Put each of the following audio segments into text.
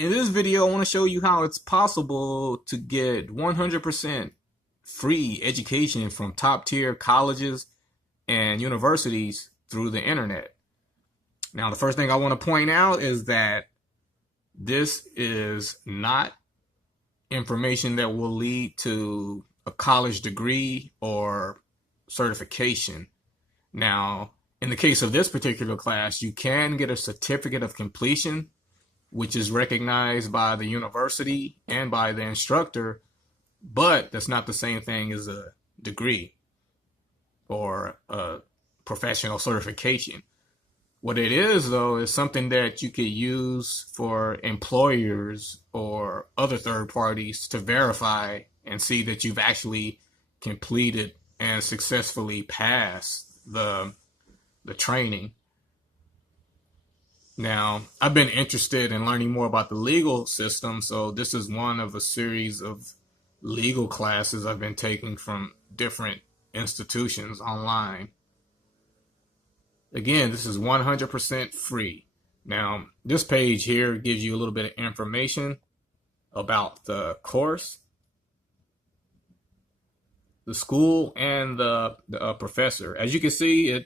In this video, I want to show you how it's possible to get 100% free education from top tier colleges and universities through the internet. Now, the first thing I want to point out is that this is not information that will lead to a college degree or certification. Now, in the case of this particular class, you can get a certificate of completion, which is recognized by the university and by the instructor, but that's not the same thing as a degree or a professional certification. What it is, though, is something that you could use for employers or other third parties to verify and see that you've actually completed and successfully passed the training. Now, I've been interested in learning more about the legal system, so this is one of a series of legal classes I've been taking from different institutions online. Again, this is 100% free. Now, this page here gives you a little bit of information about the course, the school, and the professor. As you can see,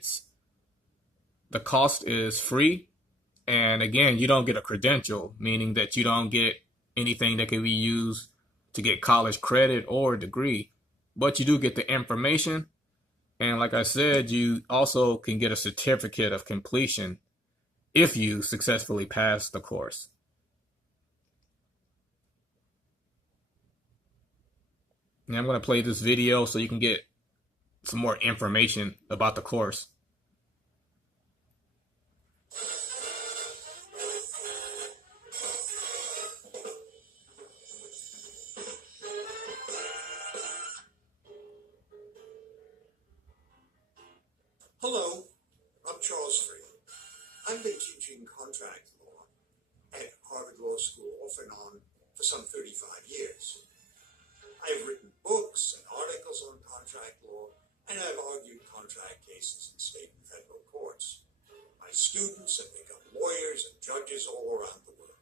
the cost is free. And again, you don't get a credential, meaning that you don't get anything that can be used to get college credit or a degree, but you do get the information. And like I said, you also can get a certificate of completion if you successfully pass the course. Now I'm going to play this video so you can get some more information about the course. Hello, I'm Charles Free. I've been teaching contract law at Harvard Law School off and on for some 35 years. I've written books and articles on contract law, and I've argued contract cases in state and federal courts. My students have become lawyers and judges all around the world.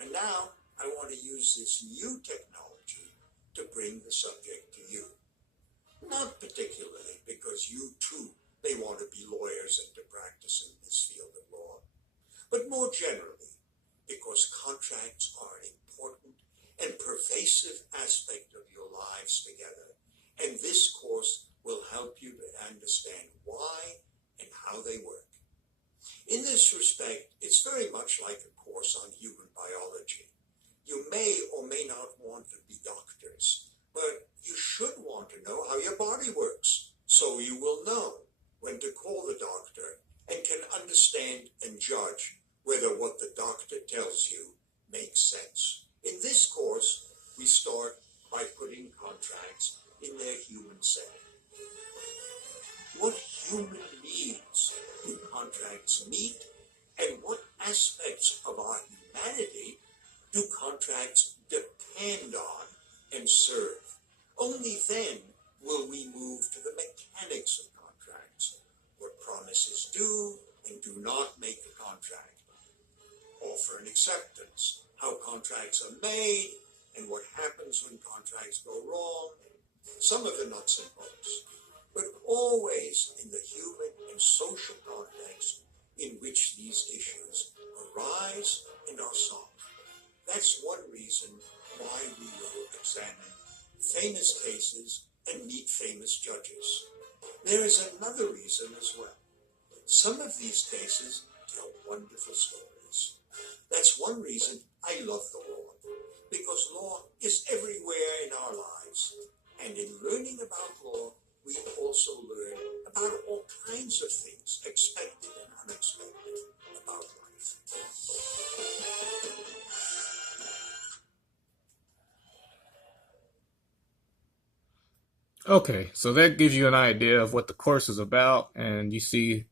And now I want to use this new technology to bring the subject to you. Not particularly because you too they want to be lawyers and to practice in this field of law, but more generally because contracts are an important and pervasive aspect of your lives together, and this course will help you to understand why and how they work. In this respect, it's very much like a course on human biology. You may or may not want to be doctors, but you should want to know how your body works, so you will know when to call the doctor and can understand and judge whether what the doctor tells you makes sense. In this course, we start by putting contracts in their human setting. What human needs do contracts meet, and what aspects of our humanity do contracts depend on and serve? Only then will we move to the mechanics of contracts, what promises do and do not make a contract, offer and acceptance, how contracts are made, and what happens when contracts go wrong, some of the nuts and bolts, but always in the human and social context in which these issues arise and are solved. That's one reason why we will examine famous cases and meet famous judges. There is another reason as well. Some of these cases tell wonderful stories. That's one reason I love the law, because law is everywhere in our lives. And in learning about law, we also learn about all kinds of things, expected and unexpected, about life. Okay, so that gives you an idea of what the course is about, and you see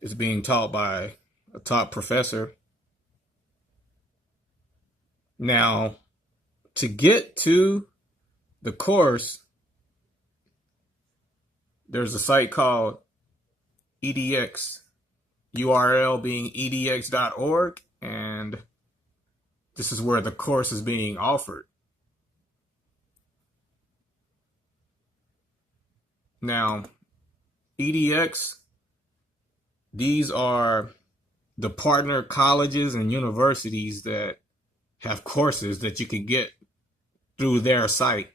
it's being taught by a top professor. Now, to get to the course, there's a site called EDX, URL being edx.org, and This is where the course is being offered. Now, EDX, these are the partner colleges and universities that have courses that you can get through their site.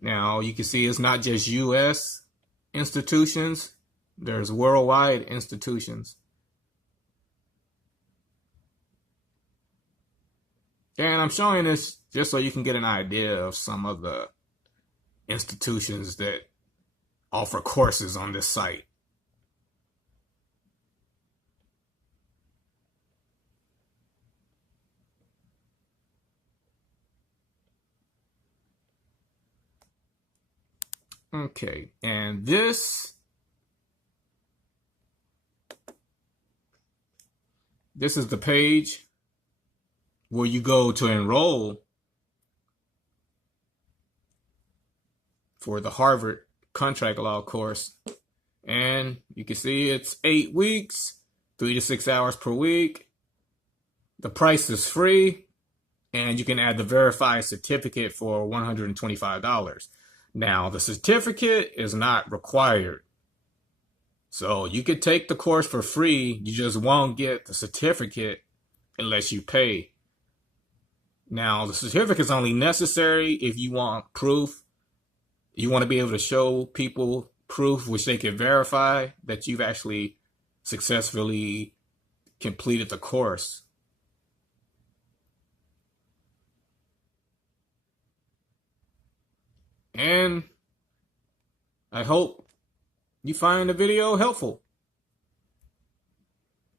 Now, you can see it's not just U.S. institutions, there's worldwide institutions. And I'm showing this just so you can get an idea of some of the institutions that offer courses on this site. Okay, and this is the page where you go to enroll for the Harvard contract law course. And you can see it's 8 weeks, 3 to 6 hours per week. The price is free, and you can add the verified certificate for $125. Now, the certificate is not required. So you could take the course for free, you just won't get the certificate unless you pay. Now, the certificate is only necessary if you want proof. You want to be able to show people proof which they can verify that you've actually successfully completed the course. And I hope you find the video helpful.